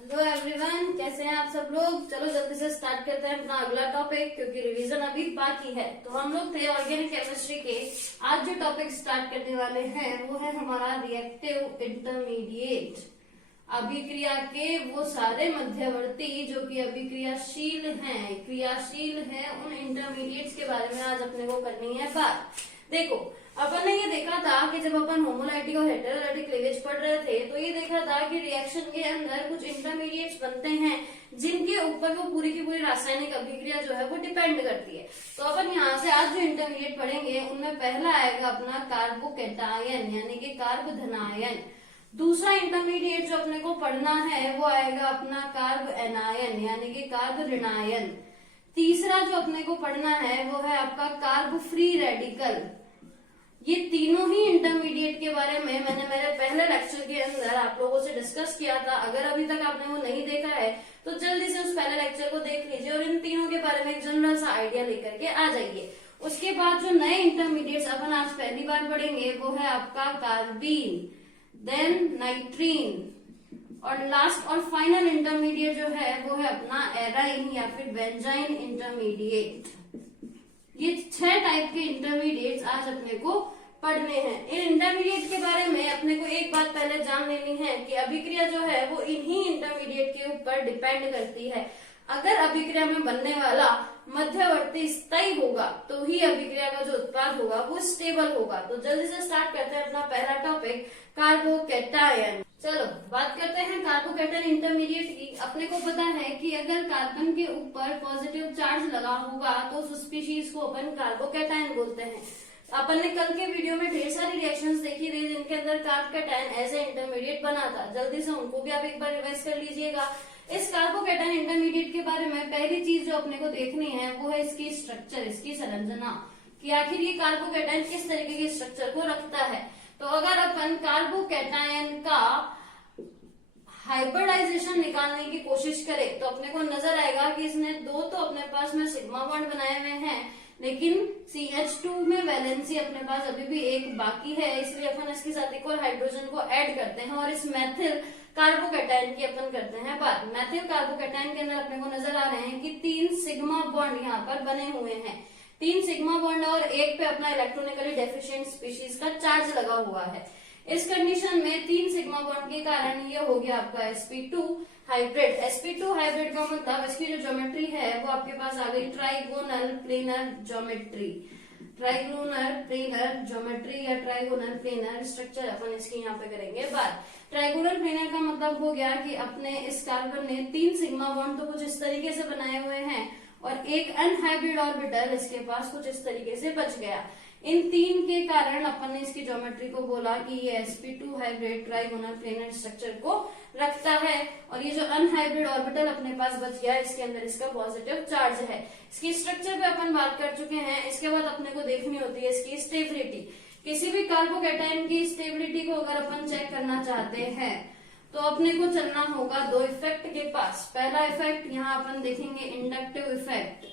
Hello everyone, कैसे हैं आप सब लोग। चलो जल्दी से स्टार्ट करते हैं अपना अगला टॉपिक, क्योंकि रिवीजन अभी बाकी है। तो हम लोग थे ऑर्गेनिक केमिस्ट्री के। आज जो टॉपिक स्टार्ट करने वाले हैं वो है हमारा रिएक्टिव इंटरमीडिएट। अभिक्रिया के वो सारे मध्यवर्ती जो कि अभिक्रियाशील हैं, क्रियाशील हैं, उन इंटरमीडिएट्स के बारे में आज अपने को करनी है बात। देखो, अपन ने ये देखा था कि जब अपन होमोलाइटिक और हेटेरोलाइटिक क्लीवेज पढ़ रहे थे तो ये देखा था कि रिएक्शन के अंदर कुछ इंटरमीडिएट्स बनते हैं जिनके ऊपर वो पूरी की पूरी रासायनिक अभिक्रिया जो है वो डिपेंड करती है। तो अपन यहाँ से आज जो इंटरमीडिएट पढ़ेंगे उनमें पहला आएगा अपना कार्बोकैटायन यानी कि कार्ब धनायन। दूसरा इंटरमीडिएट जो अपने को पढ़ना है वो आएगा अपना कार्ब एनायन यानी कि कार्ब ऋणायन। तीसरा जो अपने को पढ़ना है वो है आपका कार्ब फ्री रेडिकल। ये तीनों ही इंटरमीडिएट के बारे में मैंने मेरे पहले लेक्चर के अंदर आप लोगों से डिस्कस किया था। अगर अभी तक आपने वो नहीं देखा है तो जल्दी से उस पहले लेक्चर को देख लीजिए और इन तीनों के बारे में एक जनरल सा आइडिया लेकर के आ जाइए। उसके बाद जो नए इंटरमीडिएट्स अपन आज पहली बार पढ़ेंगे वो है आपका कार्बीन, देन नाइट्रीन और लास्ट और फाइनल इंटरमीडिएट जो है वो है अपना एराइन या फिर बेंजाइन इंटरमीडिएट। ये 6 टाइप के इंटरमीडिएट्स आज अपने को पढ़ने हैं। इन इंटरमीडिएट के बारे में अपने को एक बात पहले जान लेनी है कि अभिक्रिया जो है वो इन्हीं इंटरमीडिएट के ऊपर डिपेंड करती है। अगर अभिक्रिया में बनने वाला मध्यवर्ती स्थायी होगा तो ही अभिक्रिया का जो उत्पाद होगा वो स्टेबल होगा। तो जल्दी से स्टार्ट करते हैं अपना पहला टॉपिक कार्बोकैटायन। चलो बात करते हैं कार्बोकैटायन इंटरमीडिएट की। अपने को पता है कि अगर कार्बन के ऊपर पॉजिटिव चार्ज लगा होगा तो उस स्पीशीज को अपन कार्बोकैटायन बोलते हैं। अपन ने कल के वीडियो में ढेर सारी रिएक्शंस देखी थी जिनके अंदर कार्बोकैटायन एज ए इंटरमीडिएट बना था। जल्दी से उनको भी आप एक बार रिवाइज कर लीजिएगा। इस कार्बोकैटायन इंटरमीडिएट के बारे में पहली चीज जो अपने को देखनी है वो है इसकी स्ट्रक्चर, इसकी संरचना, कि आखिर ये कार्बोकैटायन किस तरीके के स्ट्रक्चर को रखता है। तो अगर अपन कार्बोकैटायन का हाइब्रिडाइजेशन निकालने की कोशिश करें तो अपने को नजर आएगा कि इसने दो तो अपने पास में सिग्मा बॉन्ड बनाए हुए हैं, लेकिन CH2 में वैलेंसी अपने पास अभी भी एक बाकी है। इसलिए अपन इसके साथ एक और हाइड्रोजन को ऐड करते हैं और इस मेथिल कार्बोकैटायन की अपन करते हैं बात। मेथिल कार्बोकैटायन के अंदर अपने को नजर आ रहे हैं कि 3 सिग्मा बॉन्ड यहाँ पर बने हुए हैं। 3 सिग्मा बॉन्ड और एक पे अपना इलेक्ट्रॉनिकली डेफिशिएंट स्पीशीज का चार्ज लगा हुआ है। इस कंडीशन में 3 सिग्मा बॉन्ड के कारण ये हो गया आपका sp2 हाइब्रिड। sp2 हाइब्रिड का मतलब इसकी जो ज्योमेट्री है वो आपके पास आ गई trigonal planar geometry. Trigonal planar geometry या ट्राइगोनल प्लेनर स्ट्रक्चर अपन इसकी यहाँ पे करेंगे बात। ट्राइगोनल प्लेनर का मतलब हो गया कि अपने इस कार्बन ने 3 सिग्मा बॉन्ड तो कुछ इस तरीके से बनाए हुए हैं और एक अनहाइब्रिड ऑर्बिटल इसके पास कुछ इस तरीके से बच गया। इन 3 के कारण अपन ने इसकी ज्योमेट्री को बोला कि ये sp2 hybrid trigonal planar structure को रखता है। और ये जो अनहाइब्रिड ऑर्बिटल अपने पास बच गया इसके अंदर इसका पॉजिटिव चार्ज है। इसकी स्ट्रक्चर पे अपन बात कर चुके हैं। इसके बाद अपने को देखनी होती है इसकी स्टेबिलिटी। किसी भी कार्बोकैटायन की स्टेबिलिटी को अगर अपन चेक करना चाहते हैं तो अपने को चलना होगा 2 इफेक्ट के पास। पहला इफेक्ट यहाँ अपन देखेंगे इंडक्टिव इफेक्ट,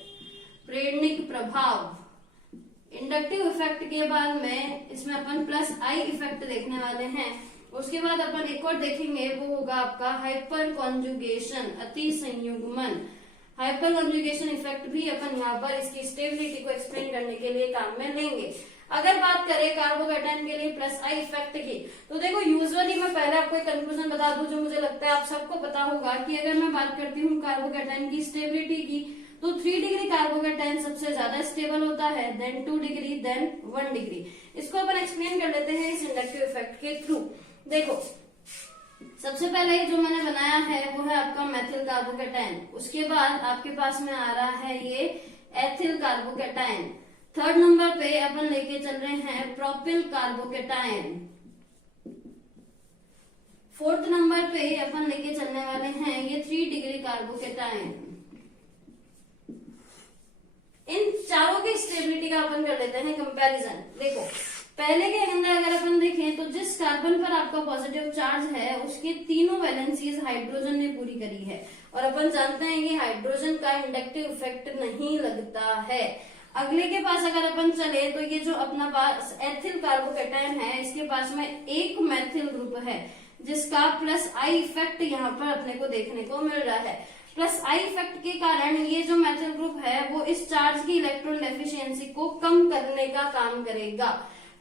प्रेरणिक प्रभाव। इंडक्टिव इफेक्ट के बाद में इसमें अपन +I इफेक्ट देखने वाले हैं। उसके बाद अपन एक और देखेंगे वो होगा आपका हाइपर कॉन्जुगेशन, अति संयुग्मन। हाइपर कॉन्जुगेशन इफेक्ट भी अपन यहाँ पर इसकी स्टेबिलिटी को एक्सप्लेन करने के लिए काम में लेंगे। अगर बात करें कार्बोकैटायन के लिए +I इफेक्ट की तो देखो, यूजुअली मैं पहले आपको एक कंक्लूजन बता दूं जो मुझे लगता है आप सबको पता होगा कि अगर मैं बात करती हूँ कार्बोकैटायन की स्टेबिलिटी की तो 3 डिग्री कार्बोकैटायन सबसे ज्यादा स्टेबल होता है, देन 2 डिग्री, देन 1 डिग्री। इसको अपन एक्सप्लेन कर लेते हैं इस इंडक्टिव इफेक्ट के थ्रू। देखो, सबसे पहले जो मैंने बनाया है वो है आपका मेथिल कार्बोकैटायन। उसके बाद आपके पास में आ रहा है ये एथिल कार्बोकैटायन। 3rd नंबर पे अपन लेके चल रहे हैं प्रोपिल कार्बोकैटायन। 4th नंबर पे अपन लेके चलने वाले हैं ये 3 डिग्री कार्बोकैटायन। इन चारों की स्टेबिलिटी का अपन कर लेते हैं कंपैरिजन। देखो, पहले के अंदर अगर अपन देखें तो जिस कार्बन पर आपका पॉजिटिव चार्ज है उसके तीनों वैलेंसीज हाइड्रोजन ने पूरी करी है और अपन जानते हैं कि हाइड्रोजन का इंडक्टिव इफेक्ट नहीं लगता है। अगले के पास अगर अपन चले तो ये जो अपना पास एथिल कार्बोकैटायन है इसके पास में एक मेथिल ग्रुप है जिसका प्लस आई इफेक्ट यहाँ पर अपने को देखने को मिल रहा है। प्लस आई इफेक्ट के कारण ये जो मेथल ग्रुप है वो इस चार्ज की इलेक्ट्रॉन डेफिशिएंसी को कम करने का काम करेगा,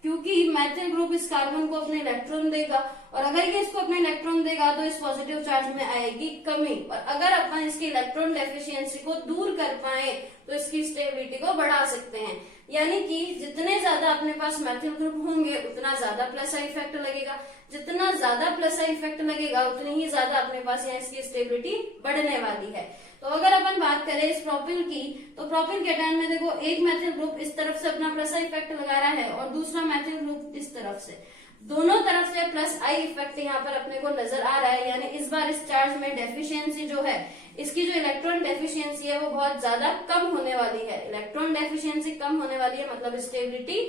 क्योंकि मेथल ग्रुप इस कार्बन को अपने इलेक्ट्रॉन देगा और अगर ये इसको अपने इलेक्ट्रॉन देगा तो इस पॉजिटिव चार्ज में आएगी कमी, और अगर अपन इसकी इलेक्ट्रॉन डेफिशिएंसी को दूर कर पाए तो इसकी स्टेबिलिटी को बढ़ा सकते हैं। यानी कि जितने ज्यादा अपने पास मेथल ग्रुप होंगे उतना ज्यादा प्लस आई इफेक्ट लगेगा, जितना ज्यादा प्लस आई इफेक्ट लगेगा उतनी ही ज्यादा अपने पास यहाँ इसकी स्टेबिलिटी बढ़ने वाली है। तो अगर अपन बात करें इस प्रोपिल की, तो प्रोपिल केटायन में देखो एक मेथल ग्रुप इस तरफ से अपना प्लस आई इफेक्ट लगा रहा है और दूसरा मेथल ग्रुप इस तरफ से, दोनों तरफ से प्लस आई इफेक्ट यहाँ पर अपने को नजर आ रहा है। यानी इस बार इस चार्ज में डेफिशिएंसी जो है, इसकी जो इलेक्ट्रॉन डेफिशिएंसी है वो बहुत ज्यादा कम होने वाली है। इलेक्ट्रॉन डेफिशिएंसी कम होने वाली है मतलब स्टेबिलिटी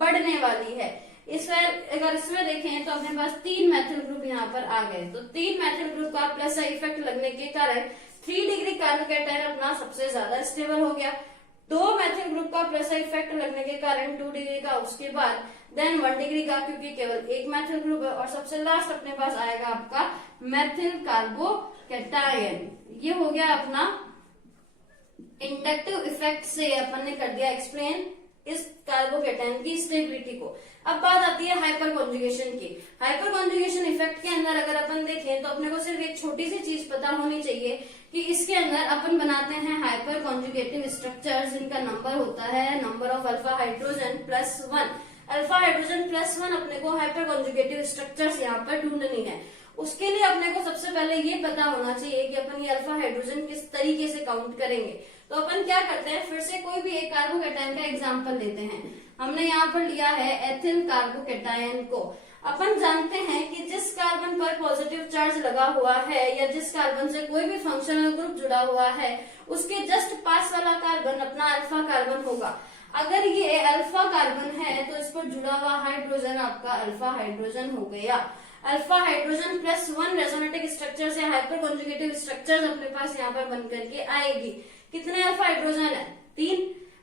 बढ़ने वाली है। अगर इसमें देखें तो अपने पास 3 मेथल ग्रुप यहाँ पर आ गए, तो 3 मेथल ग्रुप का प्लस आई इफेक्ट लगने के कारण 3 डिग्री कार्बन केटायन अपना सबसे ज्यादा स्टेबल हो गया। 2 मेथल ग्रुप का प्लस आई इफेक्ट लगने के कारण 2 डिग्री का, उसके बाद देन 1 डिग्री का, क्योंकि केवल एक मेथल ग्रुप है, और सबसे लास्ट अपने पास आएगा आपका मेथिल कार्बोकेटायन। ये हो गया अपना इंडक्टिव इफेक्ट से अपन ने कर दिया एक्सप्लेन इस कार्बोकेटायन की स्टेबिलिटी को। अब बात आती है हाइपर कॉन्जुगेशन की। हाइपर कॉन्जुगेशन इफेक्ट के अंदर अगर अपन देखें तो अपने को सिर्फ एक छोटी सी चीज पता होनी चाहिए कि इसके अंदर अपन बनाते हैं हाइपर कॉन्जुगेटिव स्ट्रक्चर्स, जिनका नंबर होता है number of alpha hydrogen plus 1। Alpha hydrogen plus 1 अपने को हाइपर कॉन्जुगेटिव स्ट्रक्चर्स यहाँ पर ढूंढनी है। उसके लिए अपने को सबसे पहले ये पता होना चाहिए कि अपन ये अल्फा हाइड्रोजन किस तरीके से काउंट करेंगे। तो अपन क्या करते हैं, फिर से कोई भी एक कार्बोकेटायन का एग्जांपल लेते हैं। हमने यहाँ पर लिया है एथिल कार्बोकेटायन को। अपन जानते हैं कि जिस कार्बन पर पॉजिटिव चार्ज लगा हुआ है या जिस कार्बन से कोई भी फंक्शनल ग्रुप जुड़ा हुआ है उसके जस्ट पास वाला कार्बन अपना अल्फा कार्बन होगा। अगर ये अल्फा कार्बन है तो इस पर जुड़ा हुआ हाइड्रोजन आपका अल्फा हाइड्रोजन हो गया। अल्फा हाइड्रोजन प्लस 1 रेजोनेटिक स्ट्रक्चर से हाइपर कॉन्जुगेटिव स्ट्रक्चर अपने पास यहाँ पर बन करके आएगी। कितने अल्फा हाइड्रोजन है, 3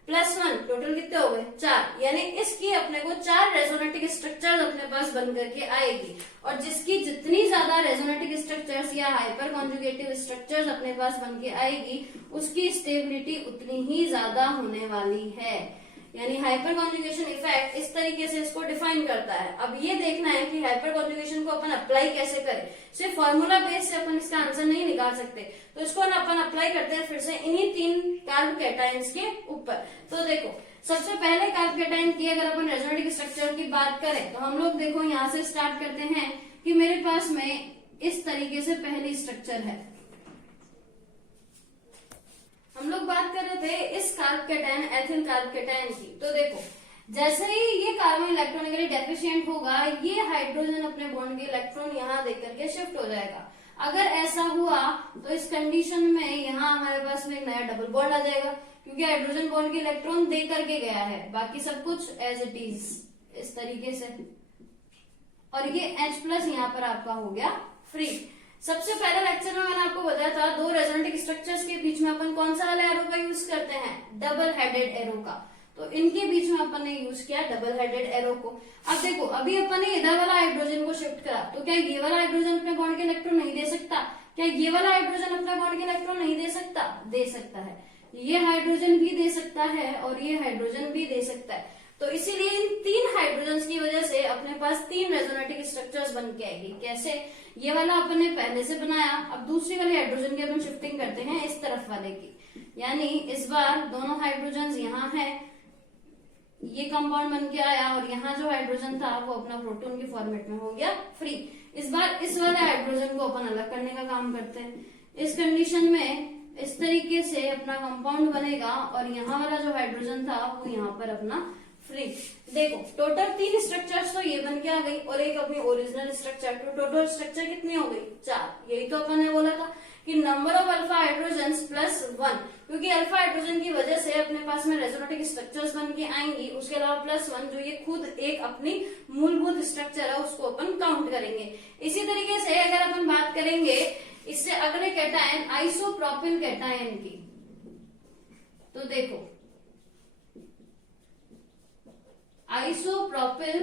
प्लस 1 टोटल कितने हो गए, 4। यानी इसकी अपने को 4 रेजोनेटिक स्ट्रक्चर्स अपने पास बन करके आएगी, और जिसकी जितनी ज्यादा रेजोनेटिक स्ट्रक्चर्स या हाइपर कॉन्जुगेटिव स्ट्रक्चर्स अपने पास बन के आएगी उसकी स्टेबिलिटी उतनी ही ज्यादा होने वाली है। यानी हाइपर कॉन्जुगेशन इफेक्ट इस तरीके से इसको डिफाइन करता है। अब ये देखना है कि हाइपर कॉन्जुगेशन को अपन अप्लाई कैसे करें। सिर्फ फॉर्मूला बेस से अपन इसका आंसर नहीं निकाल सकते, तो इसको अपन अप्लाई करते हैं फिर से इन्हीं 3 कार्बोकेटायंस के ऊपर। तो देखो सबसे पहले कार्बोकेटायन की अगर अपन रेजोनेटिक स्ट्रक्चर की बात करें तो हम लोग देखो यहाँ से स्टार्ट करते हैं कि मेरे पास में इस तरीके से पहली स्ट्रक्चर है। हम लोग बात कर रहे थे इस कार्बोकेटायन एथिल कार्बोकेटायन की। तो देखो जैसे ही ये कार्बन इलेक्ट्रॉनिकली डेफिशिएंट होगा ये हाइड्रोजन अपने बॉन्ड के इलेक्ट्रॉन यहाँ देकर के शिफ्ट हो जाएगा। अगर ऐसा हुआ तो इस कंडीशन में यहाँ हमारे पास में एक नया डबल बॉन्ड आ जाएगा, क्योंकि हाइड्रोजन बॉन्ड के इलेक्ट्रॉन दे करके गया है, बाकी सब कुछ एज इट इज इस तरीके से, और ये H+ यहाँ पर आपका हो गया फ्री। सबसे पहले लेक्चर में मैंने आपको बताया था 2 रेजोनेटिक स्ट्रक्चर्स के बीच में अपन कौन सा वाला एरो का यूज करते हैं, डबल हेडेड एरो का। तो इनके बीच में अपन ने यूज किया डबल हेडेड एरो को। अब देखो अभी अपन ने इधर वाला हाइड्रोजन को शिफ्ट करा, तो क्या ये वाला हाइड्रोजन अपने बॉन्ड के इलेक्ट्रॉन नहीं दे सकता? क्या ये वाला हाइड्रोजन अपने बॉन्ड के इलेक्ट्रॉन नहीं दे सकता? दे सकता है। ये हाइड्रोजन भी दे सकता है और ये हाइड्रोजन भी दे सकता है। तो इसीलिए इन 3 हाइड्रोजन की वजह से अपने पास 3 रेजोनेटिक स्ट्रक्चर्स बन के आएगी। कैसे? ये वाला अपन ने पहले से बनाया, अब दूसरी वाली हाइड्रोजन की अपन शिफ्टिंग करते हैं इस तरफ वाले की। यानी इस बार दोनों हाइड्रोजन यहाँ है, ये कंपाउंड बन के आया, और यहाँ जो हाइड्रोजन था वो अपना प्रोटॉन के फॉर्मेट में हो गया फ्री। इस बार इस वाले हाइड्रोजन को अपन अलग करने का काम करते हैं। इस कंडीशन में इस तरीके से अपना कंपाउंड बनेगा, और यहाँ वाला जो हाइड्रोजन था वो यहाँ पर अपना फ्री। देखो टोटल 3 स्ट्रक्चर्स तो ये बन के आ गई, और एक अपनी ओरिजिनल स्ट्रक्चर। तो टोटल स्ट्रक्चर कितनी हो गई? 4। यही तो अपन ने बोला था कि number of alpha hydrogen plus 1, क्योंकि अल्फा हाइड्रोजन की वजह से अपने पास में रेजोनेटिक स्ट्रक्चर्स बन के आएंगी। उसके अलावा प्लस 1 जो ये खुद एक अपनी मूलभूत स्ट्रक्चर है उसको अपन काउंट करेंगे। इसी तरीके से अगर अपन बात करेंगे इससे अगले कैटायन आइसोप्रोपिल कैटायन की, तो देखो आइसोप्रोपिल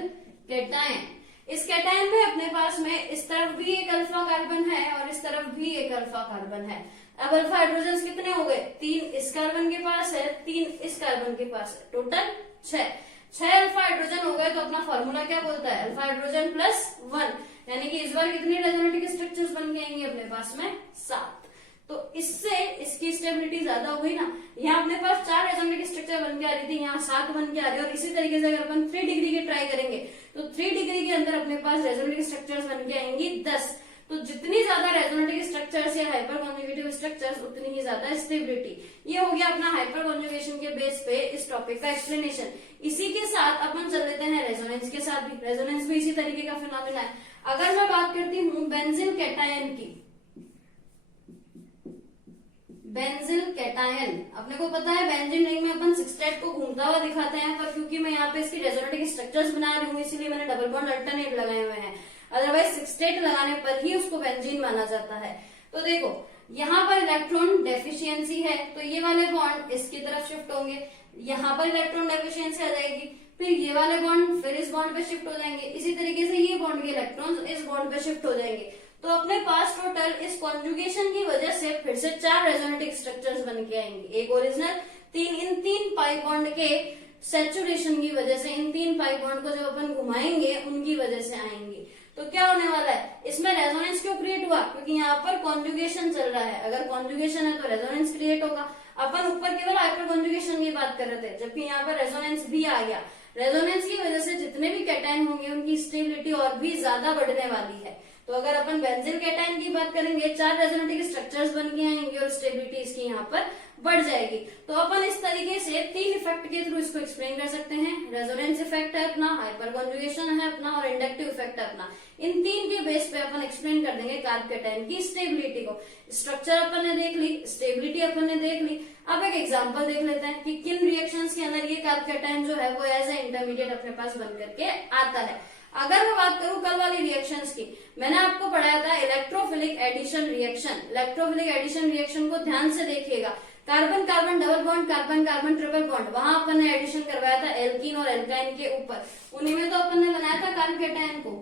कैटायन इस कैटायन में अपने पास में इस तरफ भी एक अल्फा कार्बन है और इस तरफ भी एक अल्फा कार्बन है। अब अल्फा हाइड्रोजन कितने हो गए, 3 इस कार्बन के पास है, 3 इस कार्बन के पास है, टोटल 6 अल्फा हाइड्रोजन हो गए। तो अपना फॉर्मूला क्या बोलता है, अल्फा हाइड्रोजन प्लस 1, यानी कि इस बार कितने रेजोनेटिक स्ट्रक्चर्स बन के आएंगे अपने पास में, 7। तो इससे इसकी स्टेबिलिटी ज्यादा हो गई ना। यहाँ अपने पास 4 रेजोनेटिक स्ट्रक्चर बन के आ रही थी, यहाँ 7 बन के आ रही है। और इसी तरीके से अगर अपन 3 डिग्री के ट्राई करेंगे तो 3 डिग्री के अंदर अपने पास रेजोनेटिक स्ट्रक्चर्स बन के आएंगी 10। तो जितनी ज्यादा रेजोनेटिक स्ट्रक्चर्स या हाइपर कॉन्जुगेटिव स्ट्रक्चर्स उतनी ही ज्यादा स्टेबिलिटी। ये हो गया अपना हाइपर कॉन्जुगेशन के बेस पे इस टॉपिक का एक्सप्लेनेशन। इसी के साथ अपन चल लेते हैं रेजोनेंस के साथ भी। रेजोनेंस भी इसी तरीके का फिनोमेना है। अगर मैं बात करती हूँ बेंजीन कैटायन की, बेंजीन कैटायन अपने को पता है बेंजीन रिंग में अपन सिक्सटेट को घूमता हुआ दिखाते हैं, पर क्योंकि मैं यहाँ पे इसकी रेजोनेटिक स्ट्रक्चर्स बना रही हूँ इसीलिए मैंने डबल बॉन्ड अल्टरनेट लगाए हुए हैं, अदरवाइज सिक्सटेट लगाने पर ही उसको बेंजीन माना जाता है। तो देखो यहाँ पर इलेक्ट्रॉन डेफिशिएंसी है तो ये वाले बॉन्ड इसकी तरफ शिफ्ट होंगे, यहाँ पर इलेक्ट्रॉन डेफिशिएंसी आ जाएगी, फिर ये वाले बॉन्ड फिर इस बॉन्ड पे शिफ्ट हो जाएंगे, इसी तरीके से ये बॉन्ड के इलेक्ट्रॉन इस बॉन्ड पे शिफ्ट हो जाएंगे। तो अपने पास टोटल इस कॉन्जुगेशन की वजह से फिर से 4 रेजोनेटिक स्ट्रक्चर्स बन के आएंगे, एक ओरिजिनल, 3 इन 3 पाई बॉन्ड के सैचुरेशन की वजह से, इन 3 पाई बॉन्ड को जब अपन घुमाएंगे उनकी वजह से आएंगी। तो क्या होने वाला है, इसमें रेजोनेंस क्यों क्रिएट हुआ, क्योंकि यहाँ पर कॉन्जुगेशन चल रहा है। अगर कॉन्जुगेशन है तो रेजोनेंस क्रिएट होगा। अपन ऊपर केवल हाइपर कॉन्जुगेशन की बात कर रहे थे, जबकि यहाँ पर रेजोनेंस भी आ गया। रेजोनेंस की वजह से जितने भी कैटायन होंगे उनकी स्टेबिलिटी और भी ज्यादा बढ़ने वाली है। तो अगर अपन बेंजीन कैटायन की बात करेंगे 4 रेजोनेटिक स्ट्रक्चर्स बन के आएंगे और स्टेबिलिटी इसकी यहाँ पर बढ़ जाएगी। तो अपन इस तरीके से 3 इफेक्ट के थ्रू इसको एक्सप्लेन कर सकते हैं। रेजोनेंस इफेक्ट है अपना, हाइपर कॉन्जुगेशन है अपना और इंडक्टिव इफेक्ट है अपना। इन 3 के बेस पे अपन एक्सप्लेन कर देंगे कार्ब कैटायन की स्टेबिलिटी को। स्ट्रक्चर अपन ने देख ली, स्टेबिलिटी अपन ने देख ली। अब एक एग्जांपल देख लेते हैं कि किन रिएक्शंस के अंदर ये कार्ब कैटायन जो है वो एज ए इंटरमीडिएट अपने पास बन करके आता है। अगर मैं बात करूं कल वाली रिएक्शंस की, मैंने आपको पढ़ाया था electrophilic addition reaction. Electrophilic addition reaction को ध्यान से देखिएगा। Carbon carbon double bond, carbon carbon triple bond, वहां अपन ने एडिशन करवाया था एल्कीन और एल्काइन के ऊपर। उन्हीं में तो अपन ने बनाया था कार्ब कैटायन को।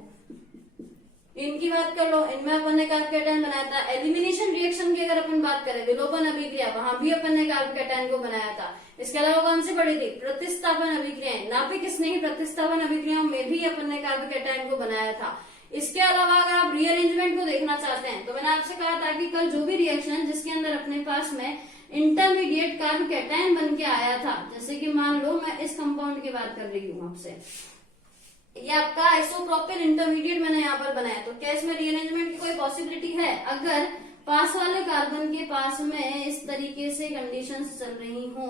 इनकी बात कर लो, इनमें अपन ने कार्ब कैटायन बनाया था। एलिमिनेशन रिएक्शन की अगर अपन बात करें, विलोपन अभिक्रिया, वहां भी अपन ने कार्ब कैटायन को बनाया था। इसके अलावा कौन सी पड़ी थी, प्रतिस्थापन अभिक्रियाएं, नाभिक स्नेही प्रतिस्थापन अभिक्रियाओं में भी अपन ने कार्ब कैटायन को बनाया था। इसके अलावा अगर आप रीअरेंजमेंट को देखना चाहते हैं तो मैंने आपसे कहा था कि कल जो भी रिएक्शन जिसके अंदर अपने पास में इंटरमीडिएट कार्ब कैटायन बन के आया था, जैसे कि मान लो मैं इस कंपाउंड की बात कर रही हूँ आपसे, ये आपका आइसोप्रोपिल इंटरमीडिएट मैंने यहाँ पर बनाया, तो क्या इसमें रीअरेंजमेंट की कोई पॉसिबिलिटी है? अगर पास वाले कार्बन के पास में इस तरीके से कंडीशंस चल रही हो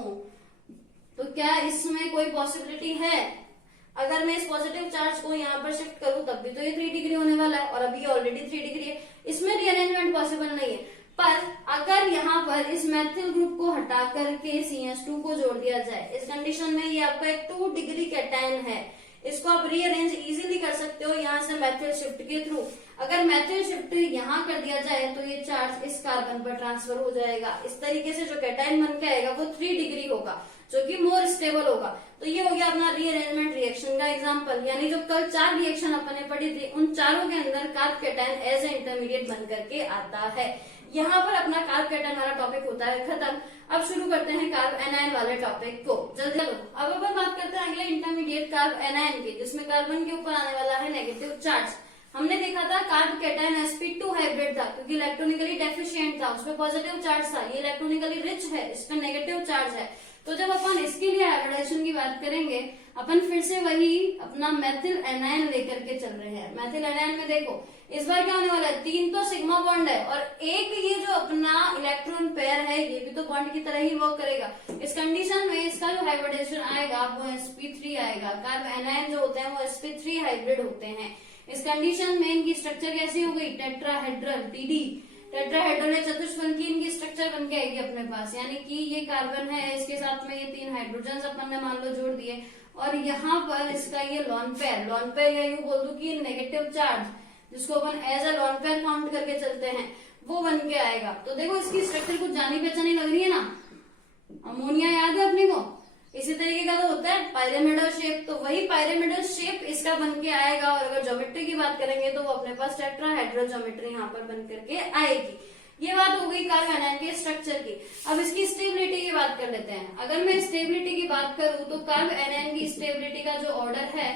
तो क्या इसमें कोई पॉसिबिलिटी है? अगर मैं इस पॉजिटिव चार्ज को यहाँ पर शिफ्ट करूं तब भी तो ये 3 डिग्री होने वाला है और अभी ऑलरेडी 3 डिग्री है, इसमें रीअरेंजमेंट पॉसिबल नहीं है। पर अगर यहाँ पर इस मैथिल ग्रुप को हटा करके CH2 को जोड़ दिया जाए, इस कंडीशन में ये आपका एक 2 डिग्री कैटायन है, इसको आप रीअरेंज इजीली कर सकते हो यहाँ से मैथिल शिफ्ट के थ्रू। अगर मैथिल शिफ्ट यहाँ कर दिया जाए तो ये चार्ज इस कार्बन पर ट्रांसफर हो जाएगा। इस तरीके से जो कैटायन बन के आएगा वो 3 डिग्री होगा, जो कि मोर स्टेबल होगा। तो ये हो गया अपना रीअरेंजमेंट रिएक्शन का एग्जांपल। यानी जो कल 4 रिएक्शन अपन ने पढ़ी थी उन चारों के अंदर carbocation as a intermediate बन करके आता है। यहाँ पर अपना कार्ब कैटायन वाला टॉपिक होता है खत्म। अब शुरू करते हैं कार्ब एनायन वाले टॉपिक को, जल्दी लो। अब अपन बात करते हैं अगले इंटरमीडिएट कार्ब एनायन की, जिसमें कार्बन के ऊपर आने वाला है नेगेटिव चार्ज। हमने देखा था कार्ब कैटायन sp2 हाइब्रिड था क्योंकि इलेक्ट्रॉनिकली डेफिशिएंट था, उसमें पॉजिटिव चार्ज था। ये इलेक्ट्रॉनिकली रिच है, इस पर नेगेटिव चार्ज है। तो जब अपन इसके लिए हाइब्रिडाइजेशन की बात करेंगे, अपन फिर से वही अपना मेथिल एनायन लेकर के चल रहे हैं। मेथिल एनायन में देखो इस बार क्या होने वाला है, 3 तो सिग्मा बॉन्ड है और एक ये जो अपना इलेक्ट्रॉन पेयर है ये भी तो बॉन्ड की तरह ही वर्क करेगा। इस कंडीशन में इसका जो हाइब्रिडाइजेशन आएगा वो sp3 आएगा। कार्ब एनायन जो होते हैं वो sp3 हाइब्रिड होते हैं। इस कंडीशन में इनकी स्ट्रक्चर कैसी हो गई, टेट्राहेड्रल, TD टेट्राहेड्रल है, चतुष्फलकी इनकी स्ट्रक्चर बन के आएगी अपने पास। यानी कि ये कार्बन है, इसके साथ में ये 3 हाइड्रोजन अपन ने मान लो जोड़ दिए और यहाँ पर इसका ये लॉन पेयर या यूं बोल दूं कि नेगेटिव चार्ज, जिसको अपन as a lone pair count करके चलते हैं, वो बन के आएगा। तो देखो इसकी स्ट्रक्चर कुछ जानी पहचानी लग रही है ना। अमोनिया याद है अपने को, इसी तरीके का तो होता है पायरामिडल शेप, तो वही पायरामिडल शेप इसका बन के आएगा। और अगर ज्योमेट्री की बात करेंगे तो वो अपने पास टेट्राहेड्रल ज्योमेट्री यहाँ पर बन करके आएगी। ये बात हो गई कार्ब एनायन के स्ट्रक्चर की। अब इसकी स्टेबिलिटी की बात कर लेते हैं। अगर मैं स्टेबिलिटी की बात करूं तो कार्ब एनायन की स्टेबिलिटी का जो ऑर्डर है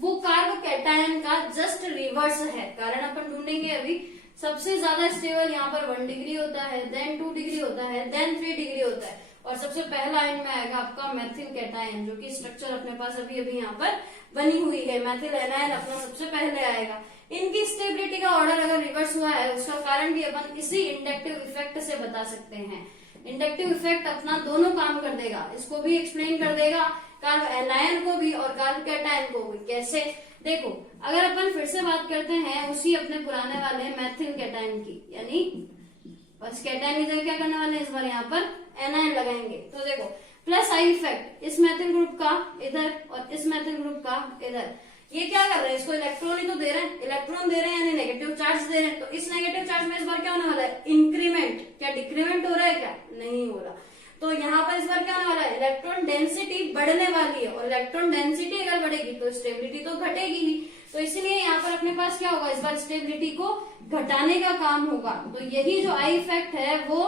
वो कार्ब कैटायन का जस्ट रिवर्स है। कारण अपन ढूंढेंगे अभी। सबसे ज्यादा स्टेबल यहाँ पर 1 डिग्री होता है, देन 2 डिग्री होता है, देन 3 डिग्री होता है, और सबसे पहला एंड में आएगा आपका मैथिल कैटायन, जो कि स्ट्रक्चर अपने पास अभी अभी यहाँ पर बनी हुई है। मैथिल एनायन अपना सबसे पहले आएगा। इनकी स्टेबिलिटी का ऑर्डर अगर रिवर्स हुआ है उसका कारण भी अपन इसी इंडक्टिव इफेक्ट से बता सकते हैं। इंडक्टिव इफेक्ट अपना दोनों काम कर देगा, इसको भी एक्सप्लेन कर देगा, कार्ब एनायन को भी और कार्ब कैटायन को भी। कैसे? देखो, अगर अपन फिर से बात करते हैं उसी अपने पुराने वाले मैथिल कैटायन की, यानी बस कैटायन की जगह क्या करने वाले हैं इस बार यहाँ पर एनायन लगाएंगे। तो देखो, प्लस आई इफेक्ट इस मैथिल ग्रुप का इधर और इस मैथिल ग्रुप का इधर। ये क्या कर रहे हैं? इसको इलेक्ट्रॉन ही तो दे रहे हैं, इलेक्ट्रॉन दे रहे हैं यानी नेगेटिव चार्ज दे रहे हैं। तो इस नेगेटिव चार्ज में इस बार क्या होने वाला है? इंक्रीमेंट। क्या डिक्रीमेंट हो रहा है? क्या नहीं हो रहा। तो यहाँ पर इस बार क्या होने वाला है? इलेक्ट्रॉन डेंसिटी बढ़ने वाली है, और इलेक्ट्रॉन डेंसिटी अगर बढ़ेगी तो स्टेबिलिटी तो घटेगी ही। तो इसलिए यहाँ पर अपने पास क्या होगा? इस बार स्टेबिलिटी को घटाने का काम होगा। तो यही जो आई इफेक्ट है वो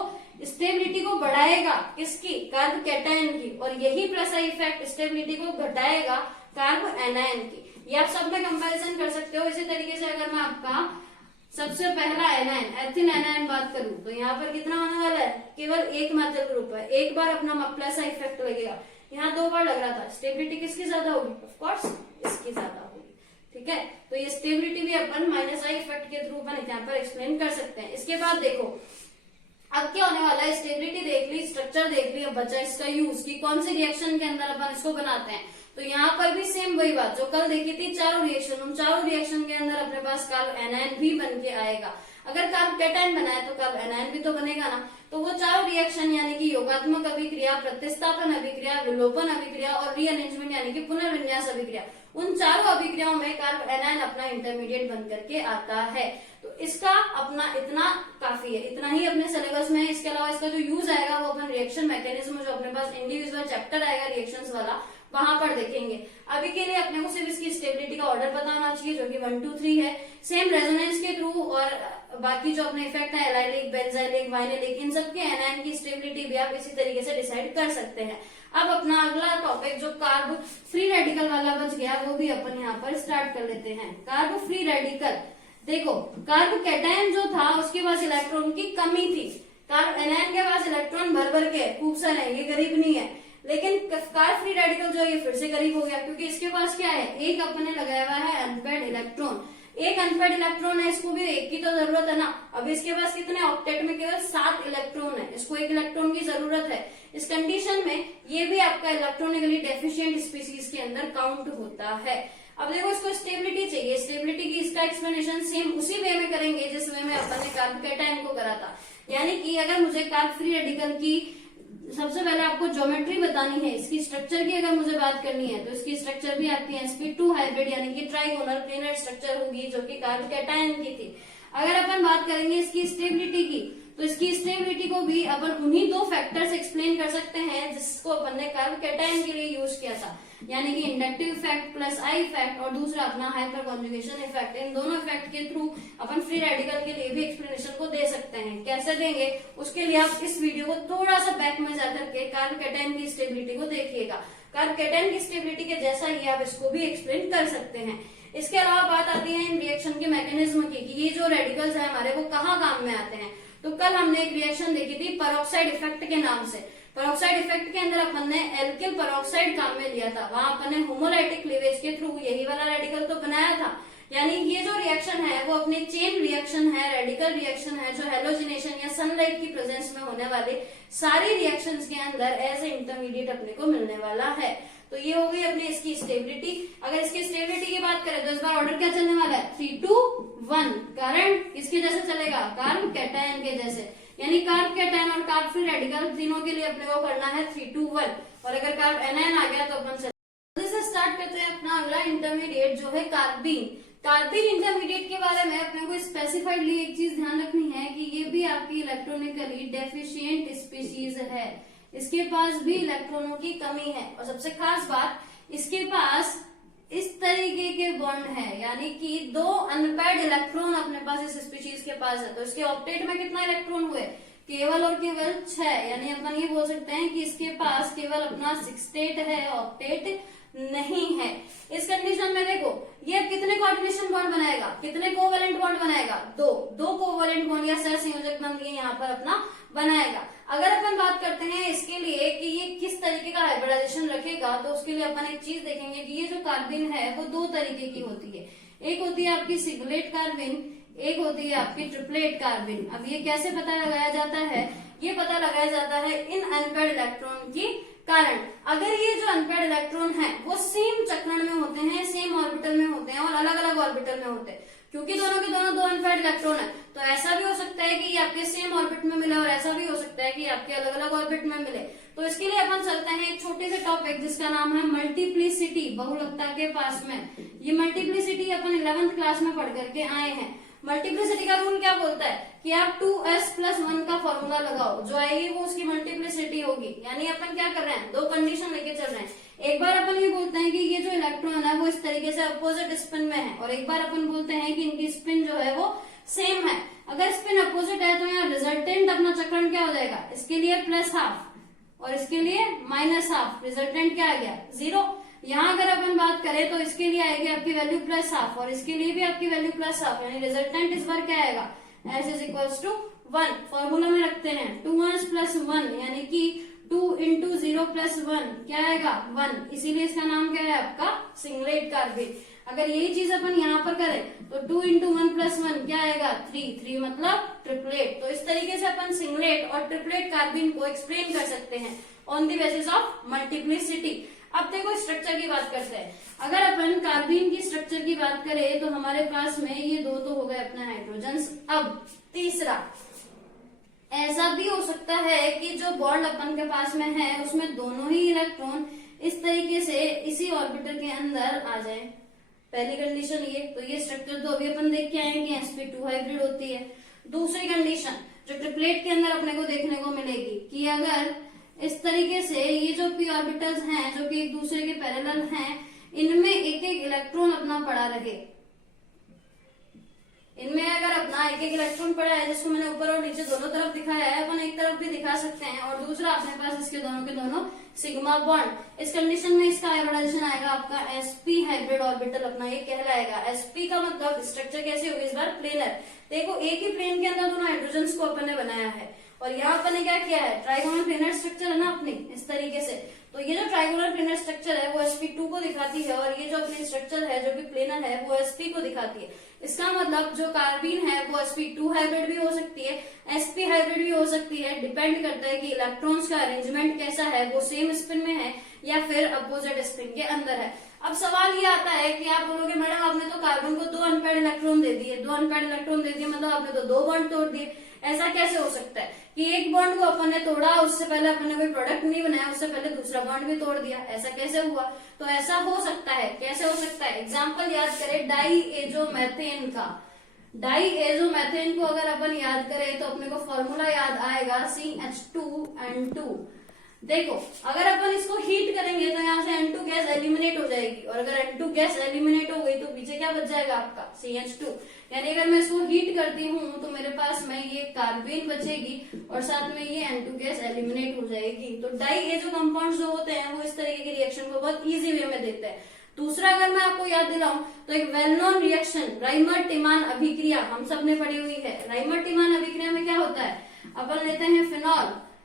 स्टेबिलिटी को बढ़ाएगा, किसकी? कार्ब कैटायन की। और यही प्लस आई इफेक्ट स्टेबिलिटी को घटाएगा कार्ब एनायन की। ये आप सब में कंपैरिजन कर सकते हो। इसी तरीके से अगर मैं आपका सबसे पहला एनायन एथिल एनायन बात करूं तो यहाँ पर कितना होने वाला है? केवल एक मैथिल ग्रुप है, एक बार अपना प्लस आई इफेक्ट लगेगा। यहाँ 2 बार लग रहा था। स्टेबिलिटी किसकी ज्यादा होगी? ऑफ कोर्स इसकी ज्यादा होगी। ठीक है, तो ये स्टेबिलिटी भी अपन माइनस आई इफेक्ट के थ्रू अपन यहाँ पर एक्सप्लेन कर सकते हैं। इसके बाद देखो, अब क्या होने वाला है? स्टेबिलिटी देख ली, स्ट्रक्चर देख ली, अब बचा इसका यूज की कौन सी रिएक्शन के अंदर अपन इसको बनाते हैं। तो यहाँ पर भी सेम वही बात जो कल देखी थी, चारों रिएक्शन, उन चारों रिएक्शन के अंदर अपने पास कार्ब एनायन भी बन के आएगा। अगर कार्ब कैटायन बनाए तो कार्ब एनायन भी तो बनेगा ना। तो वो चारों रिएक्शन यानी कि योगात्मक अभिक्रिया, प्रतिस्थापन अभिक्रिया, विलोपन अभिक्रिया और रीअरेंजमेंट यानी कि पुनर्विन्यास अभिक्रिया, उन चारों अभिक्रियाओं में कार्ब एनायन अपना इंटरमीडिएट बन करके आता है। तो इसका अपना इतना काफी है, इतना ही अपने सिलेबस में है। इसके अलावा इसका जो यूज आएगा वो अपन रिएक्शन मैकेनिज्म जो अपने पास इंडिविजुअल चैप्टर आएगा रिएक्शंस वाला, वहां पर देखेंगे। अभी के लिए अपने को सिर्फ इसकी स्टेबिलिटी का ऑर्डर पता होना चाहिए, जो कि 1 2 3 है। सेम रेजोनेंस के थ्रू और बाकी जो अपने इफेक्ट है एलाइलिक, बेंजाइलिक, वाइनेलिक, इन सबके एनायन की स्टेबिलिटी भी आप इसी तरीके से डिसाइड कर सकते हैं। अब अपना अगला टॉपिक जो कार्ब फ्री रेडिकल वाला बच गया वो भी अपन यहाँ पर स्टार्ट कर लेते हैं। कार्ब फ्री रेडिकल, देखो कार्ब कैटायन जो था उसके पास इलेक्ट्रॉन की कमी थी, कार्ब एनायन के पास इलेक्ट्रॉन भर भर के खूब सारे हैं, ये गरीब नहीं है। लेकिन कार्ब फ्री रेडिकल जो ये फिर से गरीब हो गया, क्योंकि इसके पास क्या है? एक अपने लगाया हुआ है अनपेड इलेक्ट्रॉन, एक अनपेड इलेक्ट्रॉन है, इसको भी एक की तो जरूरत है ना। अब इसके पास कितने? ऑक्टेट में केवल 7 इलेक्ट्रॉन है, इसको 1 इलेक्ट्रॉन की जरूरत है। इस कंडीशन में ये भी आपका इलेक्ट्रॉनिकली डेफिशिएंट स्पीसीज के अंदर काउंट होता है। अब देखो, इसको स्टेबिलिटी चाहिए। स्टेबिलिटी की इसका एक्सप्लेनेशन सेम उसी वे में करेंगे जिस वे में अपन ने कार्ब कैटायन को करा था। यानी कि अगर मुझे कार्ब फ्री रेडिकल की सबसे पहले आपको ज्योमेट्री बतानी है, इसकी स्ट्रक्चर की अगर मुझे बात करनी है तो इसकी स्ट्रक्चर भी आपकी sp2 हाइब्रिड यानी कि ट्राइगोनल प्लेनर स्ट्रक्चर होगी, जो कि कार्ब कैटायन की थी। अगर अपन बात करेंगे इसकी स्टेबिलिटी की, तो इसकी स्टेबिलिटी को भी अपन उन्हीं 2 फैक्टर्स एक्सप्लेन कर सकते हैं जिसको अपन ने कार्ब कैटायन के लिए यूज किया था, यानी कि inductive effect plus I effect और दूसरा अपना हाइपर कॉन्जुगेशन इफेक्ट। इन दोनों इफेक्ट के थ्रू अपन फ्री रेडिकल के लिए भी एक्सप्लेनेशन को दे सकते हैं। कैसे देंगे उसके लिए आप इस वीडियो को थोड़ा सा बैक में जाकर के कार्ब कैटायन की स्टेबिलिटी को देखिएगा। कार्ब कैटायन की स्टेबिलिटी के जैसा ही आप इसको भी एक्सप्लेन कर सकते हैं। इसके अलावा बात आती है इन रिएक्शन के मैकेनिज्म की, कि ये जो रेडिकल्स है हमारे वो कहाँ काम में आते हैं। तो कल हमने एक रिएक्शन देखी थी पेरोक्साइड इफेक्ट के नाम से। पेरोक्साइड इफेक्ट के अंदर अपन ने एल्किल पेरोक्साइड काम में लिया था, वहां अपन ने होमोलाइटिक क्लीवेज के थ्रू यही वाला रेडिकल तो बनाया था। यानी ये जो रिएक्शन है वो अपनी चेन रिएक्शन है, रेडिकल रिएक्शन है, जो हेलोजिनेशन या सनलाइट की प्रेजेंस में होने वाली सारी रिएक्शंस के अंदर एज ए इंटरमीडिएट अपने को मिलने वाला है। तो ये हो गई अपनी इसकी स्टेबिलिटी। अगर इसकी स्टेबिलिटी की बात करें तो इस बार ऑर्डर क्या चलने वाला है? 3 2 1। करंट किसके जैसे चलेगा? कार्ब कैटायन के जैसे, यानी कार्ब कैटायन और कार्ब फ्री रेडिकल तीनों के लिए अपने को करना है 3 2 1। और अगर कार्ब एनायन आ गया तो अपन से स्टार्ट करते हैं अपना अगला इंटरमीडिएट जो है कार्बीन। कार्बीन इंटरमीडिएट के बारे में अपने को स्पेसिफाइडली एक चीज ध्यान रखनी है कि ये भी आपकी इलेक्ट्रॉनिकली डेफिशिएंट स्पीशीज है। इसके पास भी इलेक्ट्रॉनों की कमी है। और सबसे खास बात, इसके पास इस तरीके के बॉन्ड है, यानी कि 2 अनपेयर्ड इलेक्ट्रॉन अपने पास इस स्पीशीज के पास है। तो इसके ऑक्टेट में कितना इलेक्ट्रॉन हुए? केवल और केवल 6। यानी अपन ये बोल सकते हैं कि इसके पास केवल अपना 6 है, ऑक्टेट नहीं है। इस कंडीशन में देखो, ये अब कितने कोऑर्डिनेशन बॉन्ड बनाएगा, कितने कोवेलेंट बॉन्ड बनाएगा? 2 कोवेलेंट बॉन्ड या सहसंयोजक बंध ये यहाँ पर अपना बनाएगा। अगर अपन बात करते हैं इसके लिए कि ये किस तरीके का हाइब्रिडाइजेशन रखेगा, तो उसके लिए अपन एक चीज देखेंगे कि ये जो कार्बिन है वो 2 तरीके की होती है। एक होती है आपकी सिंगलेट कार्बिन, एक होती है आपकी ट्रिपलेट कार्बिन। अब ये कैसे पता लगाया जाता है? ये पता लगाया जाता है इन अनपेयर्ड इलेक्ट्रॉन की कारण। अगर ये जो अनपेयर्ड इलेक्ट्रॉन है वो सेम चक्रण में होते हैं, सेम ऑर्बिटल में होते हैं और अलग अलग ऑर्बिटल में होते हैं, क्योंकि दोनों के दोनों 2 अनपेयर्ड इलेक्ट्रॉन है, तो ऐसा भी हो सकता है कि ये आपके सेम ऑर्बिट में मिले और ऐसा भी हो सकता है कि आपके अलग अलग ऑर्बिट में मिले। तो इसके लिए अपन चलते हैं एक छोटे से टॉपिक जिसका नाम है मल्टीप्लिसिटी, बहुलकता के पास में। ये मल्टीप्लिसिटी अपन 11th क्लास में पढ़ करके आए हैं। मल्टीप्लिसिटी का रूल क्या बोलता है कि आप 2s+1 का फॉर्मूला लगाओ, जो आएगी वो उसकी मल्टीप्लिसिटी होगी। यानी अपन क्या कर रहे हैं, 2 कंडीशन लेके चल रहे हैं। एक बार अपन ये बोलते हैं कि ये जो इलेक्ट्रॉन है वो इस तरीके से अपोजिट स्पिन में है, और एक बार अपन बोलते हैं कि इनकी स्पिन जो है वो सेम है। अगर स्पिन अपोजिट है तो यहाँ रिजल्टेंट अपना चक्रण क्या हो जाएगा, इसके लिए +½ और इसके लिए -½ रिजल्टेंट क्या आ गया, 0। यहाँ अगर अपन बात करें तो इसके लिए आएगी आपकी वैल्यू +½ और इसके लिए भी आपकी वैल्यू +½ यानी रिजल्टेंट इस बार क्या आएगा, s = 1। फॉर्मूला में रखते हैं 2s+1 यानी कि 2 × 0 + 1 क्या आएगा, 1। इसीलिए इसका नाम क्या है आपका सिंगलेट कार्बिन। अगर यही चीज अपन यहाँ पर करें तो 2 × 1 + 1 क्या आएगा, 3 मतलब ट्रिपलेट। तो इस तरीके से अपन सिंगलेट और ट्रिपलेट कार्बिन को एक्सप्लेन कर सकते हैं on the basis of multiplicity. अब देखो स्ट्रक्चर की बात करते हैं। अगर अपन कार्बिन की स्ट्रक्चर की बात करें तो हमारे पास में ये 2 तो हो गए अपने हाइड्रोजन्स। अब तीसरा, ऐसा भी हो सकता है कि जो बॉन्ड अपन के पास में है उसमें दोनों ही इलेक्ट्रॉन इस तरीके से इसी ऑर्बिटल के अंदर आ जाए। पहली कंडीशन ये, तो ये स्ट्रक्चर तो अभी अपन देख के आए कि sp2 हाइब्रिड होती है। दूसरी कंडीशन जो ट्रिपलेट के अंदर अपने को देखने को मिलेगी कि अगर इस तरीके से ये जो p ऑर्बिटल्स हैं जो कि एक दूसरे के पैरेलल हैं, इनमें एक एक इलेक्ट्रॉन अपना पड़ा रहे। इनमें अगर अपना एक एक इलेक्ट्रॉन पड़ा है, जिसको मैंने ऊपर और नीचे दोनों तरफ दिखाया है, अपन एक तरफ भी दिखा सकते हैं और दूसरा अपने पास इसके दोनों के दोनों सिग्मा बॉन्ड। इस कंडीशन में इसका हाइब्रिडाइजेशन आएगा आपका sp हाइब्रिड ऑर्बिटल अपना ये कहलाएगा। sp का मतलब स्ट्रक्चर कैसे होगी इस बार, प्लेनर। देखो एक ही प्लेन के अंदर दोनों हाइड्रोजन्स को अपन ने बनाया है और यहाँ अपन ने क्या किया है, ट्राइगोनल प्लेनर स्ट्रक्चर है ना अपनी, इस तरीके से। तो ये जो ट्राइगोनल प्लेनर स्ट्रक्चर है वो sp2 को दिखाती है और ये जो अपनी स्ट्रक्चर है जो कि प्लेनर है वो sp को दिखाती है। इसका मतलब जो कार्बिन है वो sp2 हाइब्रिड भी हो सकती है, sp हाइब्रिड भी हो सकती है। डिपेंड करता है कि इलेक्ट्रॉन्स का अरेंजमेंट कैसा है, वो सेम स्पिन में है या फिर अपोजिट स्पिन के अंदर है। अब सवाल ये आता है कि आप बोलोगे मैडम आपने तो कार्बन को 2 अनपेयर्ड इलेक्ट्रॉन दे दिए, 2 अनपेयर्ड इलेक्ट्रॉन दे दिए मतलब आपने तो 2 बॉन्ड तोड़ दिए। ऐसा कैसे हो सकता है कि एक बॉन्ड को अपन ने तोड़ा, उससे पहले अपन ने कोई प्रोडक्ट नहीं बनाया, उससे पहले दूसरा बॉन्ड भी तोड़ दिया, ऐसा कैसे हुआ? तो ऐसा हो सकता है, कैसे हो सकता है? एग्जाम्पल याद करें डाईएजोमेथेन का। डाईएजोमेथेन को अगर अपन याद करें तो अपने को फॉर्मूला याद आएगा CH2N2। देखो अगर अपन इसको हीट करेंगे तो यहाँ से N2 गैस एलिमिनेट हो जाएगी और अगर N2 गैस एलिमिनेट हो गई तो पीछे क्या बच जाएगा आपका CH2। यानी अगर मैं इसको हीट करती हूँ तो मेरे पास में ये कार्बेन बचेगी और साथ में ये N2 गैस एलिमिनेट हो जाएगी। तो डाईएजो कंपाउंड्स जो होते हैं वो इस तरीके की रिएक्शन को बहुत इजी वे में देते हैं। दूसरा अगर मैं आपको याद दिलाऊं तो एक वेल नोन रिएक्शन राइमर-टिमान अभिक्रिया हम सब ने पढ़ी हुई है। राइमर-टिमान अभिक्रिया में क्या होता है, अपन लेते हैं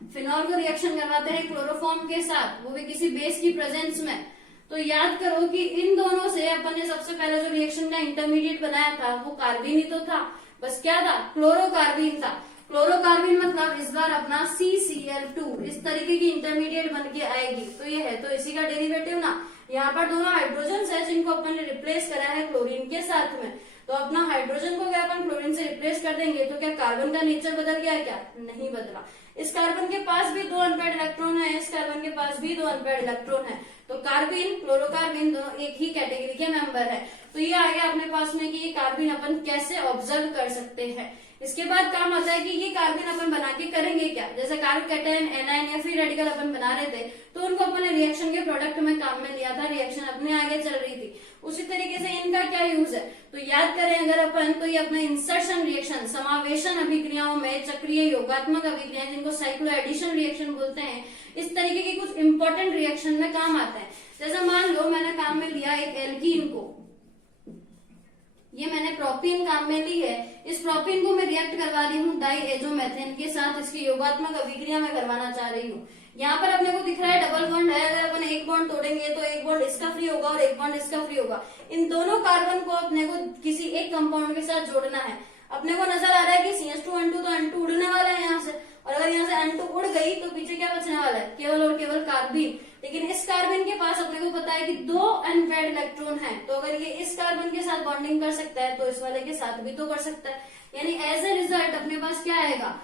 फिनॉल को रिएक्शन करवाते हैं क्लोरोफॉर्म के साथ, वो भी किसी बेस की प्रेजेंस में। तो याद करो कि इन दोनों से अपन ने सबसे पहले जो रिएक्शन का इंटरमीडिएट बनाया था वो कार्बिन ही तो था, बस क्या था, क्लोरोकार्बिन था। क्लोरोकार्बिन मतलब इस बार अपना CCl2 इस तरीके की इंटरमीडिएट बन के आएगी। तो ये है तो इसी का डेरिवेटिव ना, यहाँ पर दोनों हाइड्रोजन है जिनको अपन ने रिप्लेस करा है क्लोरीन के साथ में। तो अपना हाइड्रोजन को क्या अपन क्लोरीन से रिप्लेस कर देंगे तो क्या कार्बन का नेचर बदल गया, क्या नहीं बदला। इस कार्बन के पास भी 2 अनपेयर्ड इलेक्ट्रॉन है, इस कार्बन के पास भी 2 अनपेयर्ड इलेक्ट्रॉन है। तो कार्बिन क्लोरोकार्बिन दोनों एक ही कैटेगरी के मेंबर है। तो ये आ गया अपने पास में कि ये कार्बिन अपन कैसे ऑब्जर्व कर सकते हैं। इसके बाद काम आता है कि ये कार्बन अपन बना के करेंगे क्या। जैसे कार्बन कैटायन, एनायन या फ्री रेडिकल अपन बना रहे थे तो उनको अपने रिएक्शन के प्रोडक्ट में काम में लिया था, रिएक्शन अपने आगे चल रही थी। उसी तरीके से इनका क्या यूज है, तो याद करें अगर अपन, तो ये अपने इंसर्शन रिएक्शन, समावेशन अभिक्रियाओं में चक्रीय योगात्मक अभिक्रियाएं जिनको साइक्लो एडिशन रिएक्शन बोलते हैं, इस तरीके की कुछ इंपॉर्टेंट रिएक्शन में काम आता है। जैसे मान लो मैंने काम में लिया एक एल्कीन को, ये मैंने प्रोपीन काम में ली है, इस प्रोपीन को मैं रिएक्ट करवा रही हूँ डाइएजोमेथेन के साथ, इसकी योगात्मक अभिक्रिया में करवाना चाह रही हूँ। यहाँ पर अपने को दिख रहा है डबल बॉन्ड है, अगर अपन एक बॉन्ड तोड़ेंगे तो एक बॉन्ड इसका फ्री होगा और एक बॉन्ड इसका फ्री होगा। इन दोनों कार्बन को अपने को किसी एक कंपाउंड के साथ जोड़ना है। अपने को नजर आ रहा है कि CH2N2 तो N2 उड़ने वाला है यहाँ से, और अगर यहाँ से N2 उड़ गई तो पीछे क्या बचने वाला है, केवल और केवल कार्बन। लेकिन इस कार्बन के पास अपने को पता है कि 2 अनपेयर्ड इलेक्ट्रॉन है, तो अगर ये इस कार्बन के साथ बॉन्डिंग कर सकता है तो इस वाले के साथ भी तो कर सकता है। यानी एज ए रिजल्ट अपने पास क्या आएगा,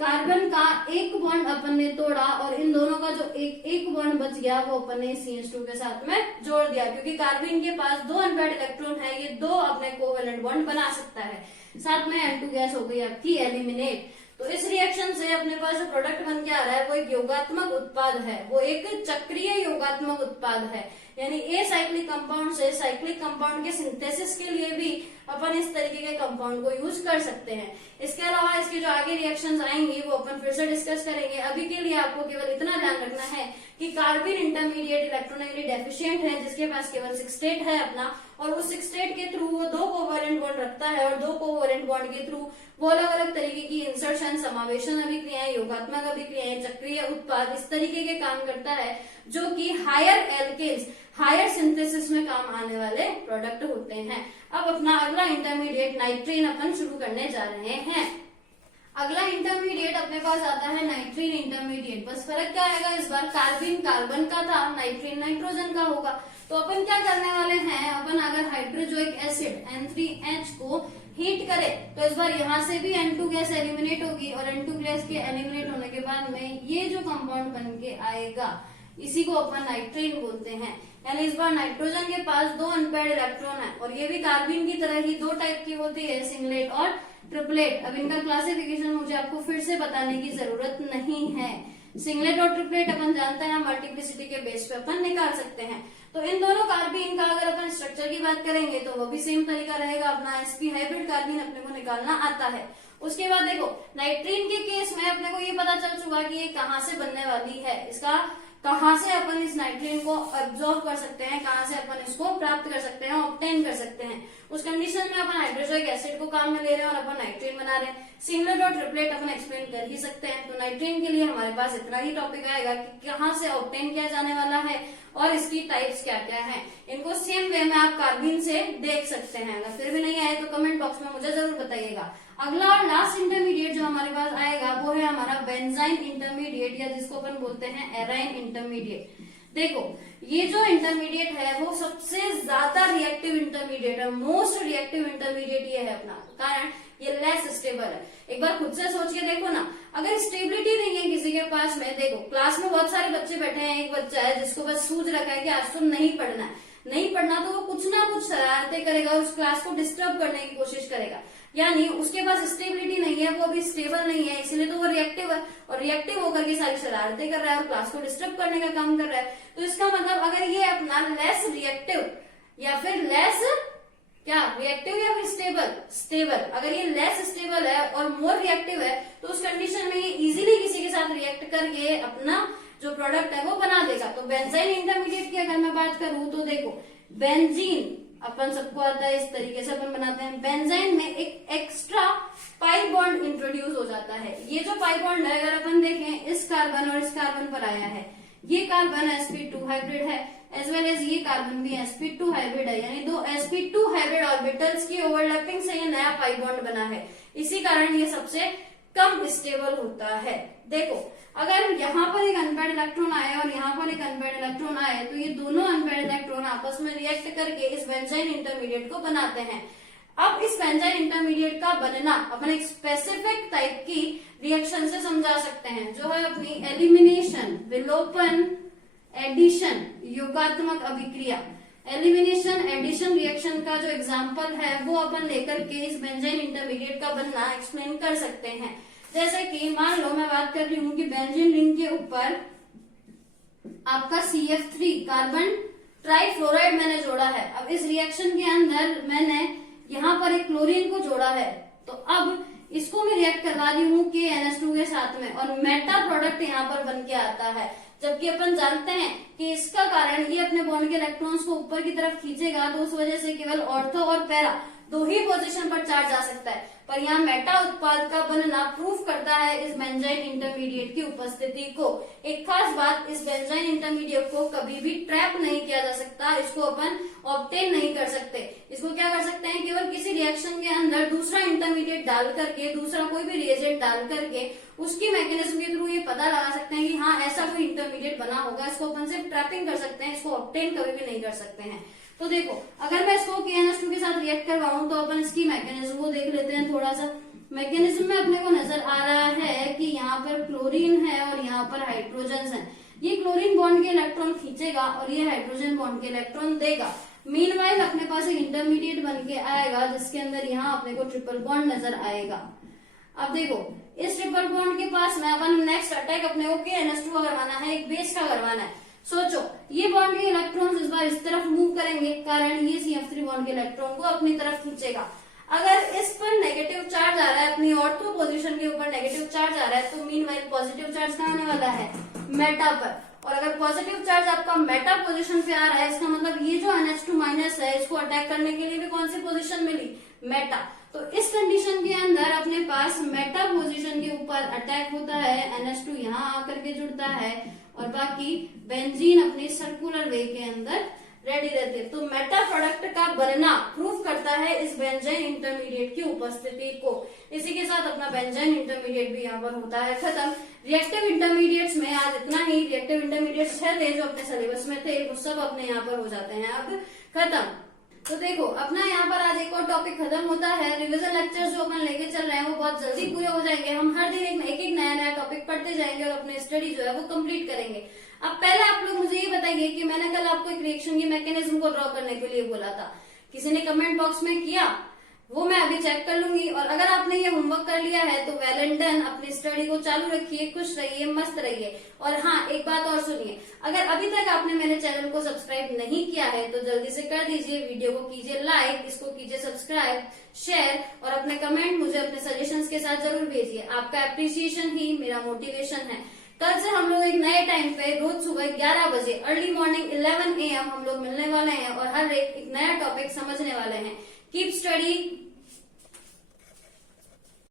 कार्बन का एक बॉन्ड अपन ने तोड़ा और इन दोनों का जो एक बॉन्ड बच गया वो अपन ने CH2 के साथ में जोड़ दिया, क्योंकि कार्बन के पास 2 अनपेयर्ड इलेक्ट्रॉन है, ये 2 अपने कोवेलेंट बॉन्ड बना सकता है। साथ में N2 गैस हो गई आपकी एलिमिनेट। तो इस रिएक्शन से अपने पास जो प्रोडक्ट बन के आ रहा है वो एक योगात्मक उत्पाद है, वो एक चक्रीय योगात्मक उत्पाद है। यानी ए साइक्लिक कंपाउंड से साइक्लिक कंपाउंड के सिंथेसिस के लिए भी अपन इस तरीके के कंपाउंड को यूज कर सकते हैं। इसके अलावा इसके जो आगे रिएक्शंस आएंगी वो अपन फिर से डिस्कस करेंगे। अभी के लिए आपको केवल इतना ध्यान रखना है कि कार्बन इंटरमीडिएट इलेक्ट्रोनेगेटिव डेफिशिएंट है, जिसके पास केवल 6 स्टेट है अपना, और उस 6 स्टेट के थ्रू वो 2 कोवेलेंट बॉन्ड रखता है और 2 कोवेलेंट बॉन्ड के थ्रू वो अलग अलग तरीके की इंसर्शन, समावेशन अभिक्रियाएं, योगात्मक अभिक्रियाएं, चक्रीय उत्पाद, इस तरीके के काम करता है, जो कि हायर एल्केन्स, हायर सिंथेसिस में काम आने वाले प्रोडक्ट होते हैं। अब अपना अगला इंटरमीडिएट नाइट्रीन अपन शुरू करने जा रहे हैं। अगला इंटरमीडिएट अपने पास आता है नाइट्रीन इंटरमीडिएट। बस फर्क क्या आएगा, इस बार कार्बन कार्बन का था, नाइट्रीन नाइट्रोजन का होगा। तो अपन क्या करने वाले हैं, अपन अगर हाइड्रोजोइक एसिड N3H को हीट करे तो इस बार यहाँ से भी N2 गैस एलिमिनेट होगी, और N2 गैस के एलिमिनेट होने के बाद में ये जो कंपाउंड बन के आएगा इसी को अपन नाइट्रीन बोलते हैं। यानी इस बार नाइट्रोजन के पास 2 अनपेयर्ड इलेक्ट्रॉन है, और ये भी कार्बन की तरह ही 2 टाइप की होती है, सिंगलेट और ट्रिपलेट। अब इनका क्लासिफिकेशन मुझे आपको फिर से बताने की जरूरत नहीं है। सिंगलेट और ट्रिपलेट अपन जानते हैं, मल्टीप्लिसिटी के बेस पे अपन निकाल सकते हैं। तो इन दोनों कार्बन का अगर अपन स्ट्रक्चर की बात करेंगे तो वो भी सेम तरीका रहेगा, अपना sp हाइब्रिड कार्बन अपने को निकालना आता है। उसके बाद देखो नाइट्रीन के केस में अपने को ये पता चल चुका कि ये कहाँ से बनने वाली है, इसका कहाँ से अपन इस नाइट्रीन को अब्सॉर्ब कर सकते हैं, कहाँ से अपन इसको प्राप्त कर सकते हैं, ऑब्टेन कर सकते हैं। उस कंडीशन में अपन हाइड्रोजोइक एसिड को काम में ले रहे हैं और अपन नाइट्रीन बना रहे हैं। सिंगलेट और ट्रिपलेट अपन एक्सप्लेन कर ही सकते हैं। तो नाइट्रीन के लिए हमारे पास इतना ही टॉपिक आएगा कि कहाँ से ऑब्टेन किया जाने वाला है और इसकी टाइप्स क्या क्या हैं। इनको सेम वे में आप कार्बन से देख सकते हैं। अगर फिर भी नहीं आए तो कमेंट बॉक्स में मुझे जरूर बताइएगा। अगला और लास्ट इंटरमीडिएट जो हमारे पास आएगा वो है हमारा बेंजाइन इंटरमीडिएट, या जिसको अपन बोलते हैं एराइन इंटरमीडिएट। देखो ये जो इंटरमीडिएट है वो सबसे ज्यादा रिएक्टिव इंटरमीडिएट है, मोस्ट रिएक्टिव इंटरमीडिएट ये है अपना, कारण ये लेस स्टेबल है। एक बार खुद से सोच के देखो ना, अगर स्टेबिलिटी नहीं है किसी के पास में, देखो क्लास में बहुत सारे बच्चे बैठे हैं, एक बच्चा है जिसको बस सूझ रखा है कि आज तो नहीं पढ़ना है, नहीं पढ़ना तो वो कुछ ना कुछ शरारतें करेगा, उस क्लास को डिस्टर्ब करने की कोशिश करेगा। यानी उसके पास स्टेबिलिटी नहीं है, वो अभी स्टेबल नहीं है, इसलिए तो वो रिएक्टिव है, और रिएक्टिव होकर के सारी शरारतें कर रहा है और क्लास को डिस्टर्ब करने का काम कर रहा है। तो इसका मतलब अगर ये अपना लेस रिएक्टिव या फिर लेस क्या रिएक्टिव या फिर स्टेबल, अगर ये लेस स्टेबल है और मोर रिएक्टिव है तो उस कंडीशन में ये इजीली किसी के साथ रिएक्ट करके अपना जो प्रोडक्ट है वो बना देगा। तो बेंजाइन इंटरमीडिएट की अगर मैं बात करूं तो देखो बेंजीन अपन सबको आता है, इस तरीके से अपन बनाते हैं। बेंजाइन में एक एक्स्ट्रा पाई बॉन्ड इंट्रोड्यूस हो जाता है। ये जो पाई बॉन्ड है अगर अपन देखें इस कार्बन और इस कार्बन पर आया है, ये कार्बन sp2 हाइब्रिड है, एज वेल एज ये कार्बन भी sp2 हाइब्रिड है, यानी दो sp2 हाइब्रिड ऑर्बिटल्स की ओवरलैपिंग से ये नया पाई बॉन्ड बना है। इसी कारण ये सबसे कम स्टेबल होता है। देखो अगर यहाँ पर एक अनपेयर्ड इलेक्ट्रॉन आए और यहाँ पर एक अनपेयर्ड इलेक्ट्रॉन आए तो ये दोनों अनपेयर्ड इलेक्ट्रॉन आपस में रिएक्ट करके इस बेंजाइन इंटरमीडिएट को बनाते हैं। अब इस बेंजाइन इंटरमीडिएट का बनना अपन एक स्पेसिफिक टाइप की रिएक्शन से समझा सकते हैं, जो है अपनी एलिमिनेशन, विलोपन, एडिशन, योगात्मक अभिक्रिया। एलिमिनेशन एडिशन रिएक्शन का जो एग्जाम्पल है वो अपन लेकर के इस बेंजीन इंटरमीडिएट का बनना एक्सप्लेन कर सकते हैं। जैसे कि मान लो मैं बात कर रही हूँ कि बेंजीन रिंग के ऊपर आपका CF3 कार्बन ट्राइफ्लोराइड मैंने जोड़ा है। अब इस रिएक्शन के अंदर मैंने यहाँ पर एक क्लोरीन को जोड़ा है, तो अब इसको मैं रिएक्ट करवा रही हूँ KNH2 के साथ में और मेटा प्रोडक्ट यहाँ पर बन के आता है। जबकि अपन जानते हैं कि इसका कारण ये अपने बॉन्ड के इलेक्ट्रॉन्स को ऊपर की तरफ खींचेगा, तो उस वजह से केवल ऑर्थो और पैरा दो ही पोजीशन पर चार्ज जा सकता है। पर यहाँ मेटा उत्पाद का बनना प्रूफ करता है इस बेंजाइन इंटरमीडिएट की उपस्थिति को। एक खास बात, इस बेंजाइन इंटरमीडिएट को कभी भी ट्रैप नहीं किया जा सकता, इसको अपन ऑब्टेन नहीं कर सकते। इसको क्या कर सकते हैं, केवल किसी रिएक्शन के अंदर दूसरा इंटरमीडिएट डाल करके, दूसरा कोई भी रिएजेंट डाल करके उसकी मैकेनिज्म के थ्रू ये पता लगा सकते हैं कि हाँ ऐसा कोई इंटरमीडिएट बना होगा। इसको अपन सिर्फ ट्रैपिंग कर सकते हैं, इसको ऑब्टेन कभी भी नहीं कर सकते हैं। तो देखो, अगर मैं इसको KNH2 के साथ रिएक्ट करवाऊं तो अपन इसकी मैकेनिज्म को देख लेते हैं थोड़ा सा। मैकेनिज्म में अपने को नजर आ रहा है कि यहाँ पर क्लोरीन है और यहाँ पर हाइड्रोजन है। ये क्लोरीन बॉन्ड के इलेक्ट्रॉन खींचेगा और ये हाइड्रोजन बॉन्ड के इलेक्ट्रॉन देगा। मीनवाइल अपने पास एक इंटरमीडिएट बन के आएगा जिसके अंदर यहाँ अपने को ट्रिपल बॉन्ड नजर आएगा। अब देखो, इस ट्रिपल बॉन्ड के पास में अपन नेक्स्ट अटैक अपने को KNH2 का करवाना है, एक बेस का करवाना है। सोचो, ये बॉन्ड के इलेक्ट्रॉन्स इस बार इस तरफ मूव करेंगे, कारण ये CF3 बॉन्ड के इलेक्ट्रॉन को अपनी तरफ खींचेगा। अगर इस पर नेगेटिव चार्ज आ रहा है, अपनी ऑर्थो पोजीशन के ऊपर नेगेटिव चार्ज आ रहा है, तो मीनवाइल पॉजिटिव चार्ज कहाँ आने वाला है, मेटा पर। और अगर पॉजिटिव चार्ज आपका मेटा पोजीशन पे आ रहा है, इसका मतलब ये जो NH2 माइनस है इसको अटैक करने के लिए भी कौन सी पोजीशन मिली, मेटा। तो इस कंडीशन के अंदर अपने पास मेटा पोजीशन के ऊपर अटैक होता है, NH2 यहाँ आकर के जुड़ता है और बाकी बेंजीन अपनी सर्कुलर वे के अंदर रेडी रहती है। तो मेटा प्रोडक्ट का बनना प्रूफ करता है इस बेंजाइन इंटरमीडिएट की उपस्थिति को। इसी के साथ अपना बेंजाइन इंटरमीडिएट भी यहाँ पर होता है खत्म। रिएक्टिव इंटरमीडिएट्स में आज इतना ही। रिएक्टिव इंटरमीडिएट्स 6 थे जो अपने सिलेबस में थे, वो सब अपने यहाँ पर हो जाते हैं अब खत्म। तो देखो, अपना यहाँ पर आज एक और टॉपिक खत्म होता है। रिवीजन लेक्चर्स जो अपन लेके चल रहे हैं वो बहुत जल्दी पूरे हो जाएंगे। हम हर दिन एक एक नया टॉपिक पढ़ते जाएंगे और अपने स्टडी जो है वो कंप्लीट करेंगे। अब पहले आप लोग मुझे ये बताइए कि मैंने कल आपको एक रिएक्शन की मैकेनिज्म को ड्रॉ करने के लिए बोला था, किसी ने कमेंट बॉक्स में किया? वो मैं अभी चेक कर लूंगी। और अगर आपने ये होमवर्क कर लिया है तो वेल एंड डन, अपनी स्टडी को चालू रखिए, खुश रहिए, मस्त रहिए। और हाँ, एक बात और सुनिए, अगर अभी तक आपने मेरे चैनल को सब्सक्राइब नहीं किया है तो जल्दी से कर दीजिए। वीडियो को कीजिए लाइक, इसको कीजिए सब्सक्राइब, शेयर और अपने कमेंट मुझे अपने सजेशंस के साथ जरूर भेजिए। आपका एप्रिसिएशन ही मेरा मोटिवेशन है। कल से हम लोग एक नए टाइम पे रोज सुबह 11 बजे अर्ली मॉर्निंग 11 AM हम लोग मिलने वाले हैं और हर एक नया टॉपिक समझने वाले हैं। Keep study.